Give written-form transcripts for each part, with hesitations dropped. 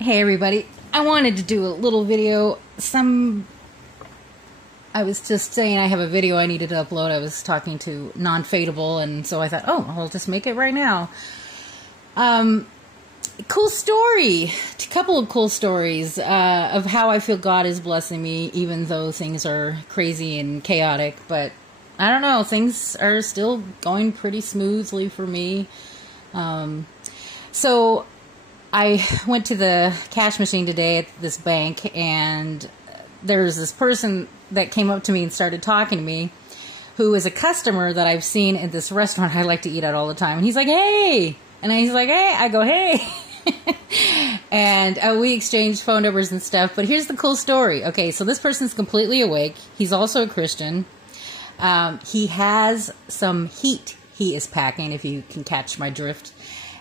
Hey everybody, I wanted to do a little video. I was just saying I have a video I needed to upload. I was talking to Non-Fadeable, and so I thought, oh, I'll just make it right now. Cool story. A couple of cool stories of how I feel God is blessing me, even though things are crazy and chaotic. But I don't know, things are still going pretty smoothly for me. So I went to the cash machine today at this bank, and there's this person that came up to me and started talking to me, who is a customer that I've seen at this restaurant I like to eat at all the time. And he's like, hey! And he's like, hey! I go, hey! And we exchanged phone numbers and stuff. But here's the cool story. Okay, so this person's completely awake. He's also a Christian. He has some heat he is packing, if you can catch my drift.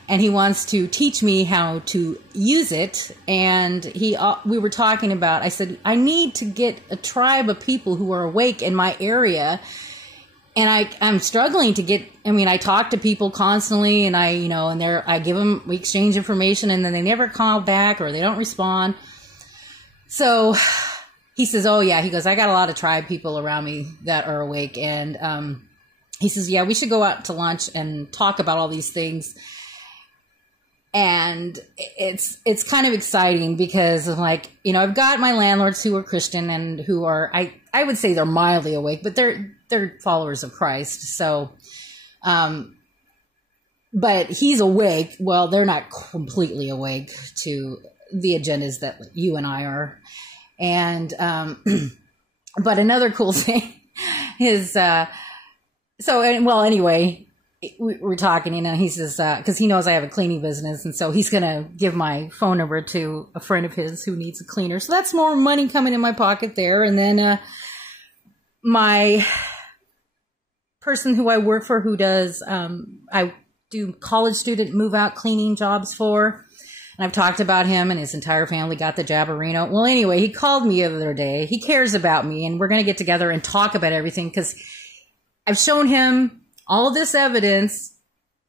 And he wants to teach me how to use it. And we were talking about, I said, I need to get a tribe of people who are awake in my area. And I'm struggling to get, I talk to people constantly, and I give them, we exchange information, and then they never call back or they don't respond. So he says, oh yeah, he goes, I got a lot of tribe people around me that are awake. And he says, yeah, we should go out to lunch and talk about all these things. And it's kind of exciting because of I've got my landlords who are Christian and who are, I would say they're mildly awake, but they're followers of Christ. So, but he's awake. Well, they're not completely awake to the agendas that you and I are. And, but another cool thing is, anyway, we're talking, and he says, because he knows I have a cleaning business, and so he's going to give my phone number to a friend of his who needs a cleaner. So that's more money coming in my pocket there. And then my person who I work for, who does, I do college student move-out cleaning jobs for, and I've talked about him, and his entire family got the Jabberino. Well, anyway, he called me the other day. He cares about me, and we're going to get together and talk about everything, because I've shown him all of this evidence.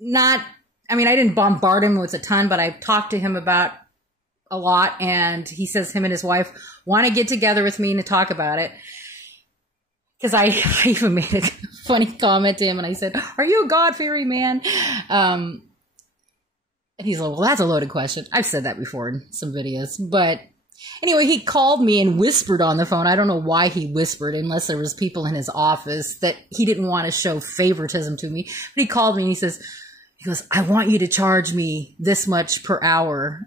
I didn't bombard him with a ton, but I've talked to him about a lot. And he says him and his wife want to get together with me to talk about it. Because I even made a funny comment to him, and I said, are you a God-fearing man? And he's like, well, that's a loaded question. I've said that before in some videos. But anyway, he called me and whispered on the phone. I don't know why he whispered, unless there was people in his office that he didn't want to show favoritism to me. But he called me and he goes, I want you to charge me this much per hour.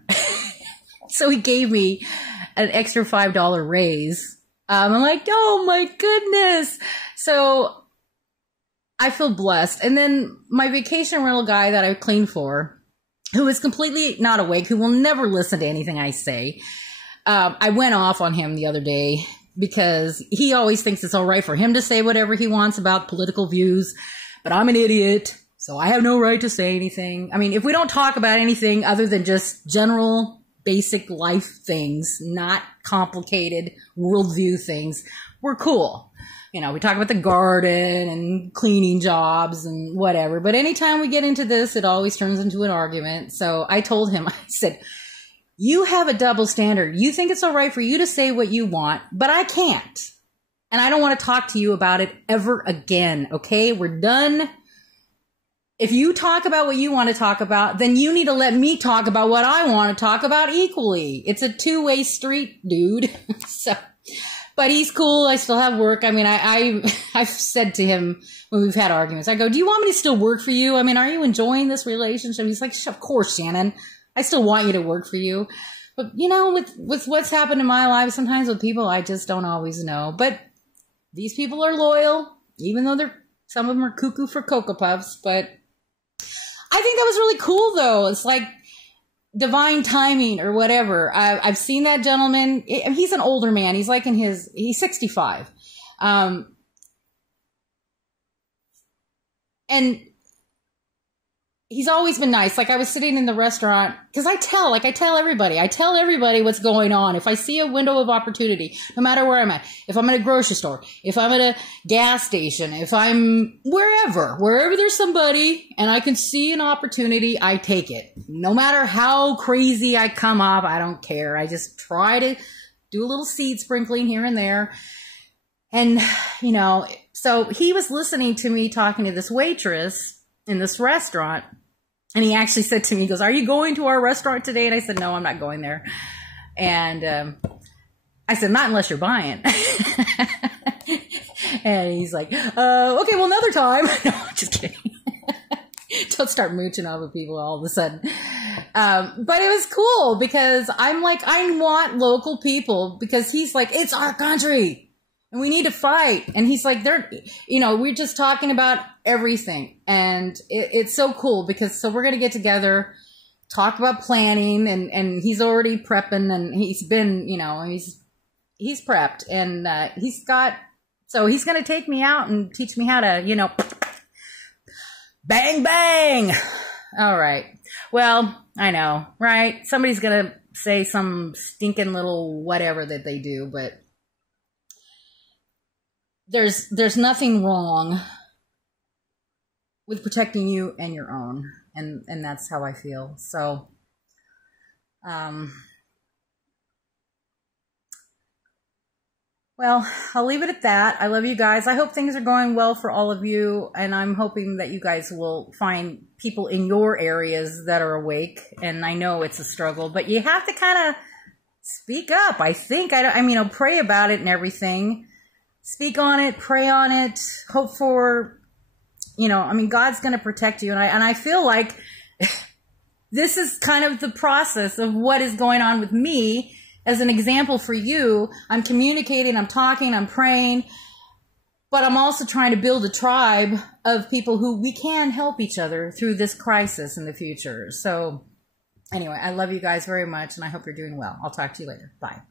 So he gave me an extra $5 raise. I'm like, oh my goodness. So I feel blessed. And then my vacation rental guy that I cleaned for, who is completely not awake, who will never listen to anything I say, I went off on him the other day because he always thinks it's all right for him to say whatever he wants about political views, but I'm an idiot, so I have no right to say anything. If we don't talk about anything other than just general, basic life things, not complicated worldview things, we're cool. We talk about the garden and cleaning jobs and whatever, but anytime we get into this, it always turns into an argument. So I told him, I said, you have a double standard. You think it's all right for you to say what you want, but I can't. And I don't want to talk to you about it ever again, okay? We're done. If you talk about what you want to talk about, then you need to let me talk about what I want to talk about equally. It's a two-way street, dude. But he's cool. I still have work. I've said to him when we've had arguments, I go, do you want me to still work for you? Are you enjoying this relationship? He's like, of course, Shannon. I still want you to work for you. But, with what's happened in my life, sometimes with people, I just don't always know. But these people are loyal, even though some of them are cuckoo for Cocoa Puffs. But I think that was really cool, though. It's like divine timing or whatever. I've seen that gentleman. He's an older man. He's he's 65. And he's always been nice. Like I was sitting in the restaurant because I tell everybody what's going on. If I see a window of opportunity, no matter where I'm at, if I'm at a grocery store, if I'm at a gas station, if I'm wherever there's somebody and I can see an opportunity, I take it. No matter how crazy I come off, I don't care. I just try to do a little seed sprinkling here and there. And, you know, so he was listening to me talking to this waitress in this restaurant. And he actually said to me, he goes, "Are you going to our restaurant today?" And I said, "No, I'm not going there." And I said, "Not unless you're buying." And he's like, "Okay, well, another time." No, I'm just kidding. Don't start mooching off of people all of a sudden. But it was cool because I'm like, I want local people because he's like, it's our country. And we need to fight. And he's like, we're just talking about everything. And it's so cool because we're going to get together, talk about planning, and he's already prepping, and he's been, he's prepped, and he's going to take me out and teach me how to, bang, bang. All right. Well, I know, right? Somebody's going to say some stinking little whatever that they do, but there's nothing wrong with protecting you and your own, and that's how I feel. So, well, I'll leave it at that. I love you guys. I hope things are going well for all of you, and I'm hoping that you guys will find people in your areas that are awake. And I know it's a struggle, but you have to kind of speak up. I think I'll pray about it and everything. Speak on it, pray on it, hope for, God's going to protect you. And I feel like this is kind of the process of what is going on with me as an example for you. I'm communicating, I'm talking, I'm praying, but I'm also trying to build a tribe of people who we can help each other through this crisis in the future. So anyway, I love you guys very much, and I hope you're doing well. I'll talk to you later. Bye.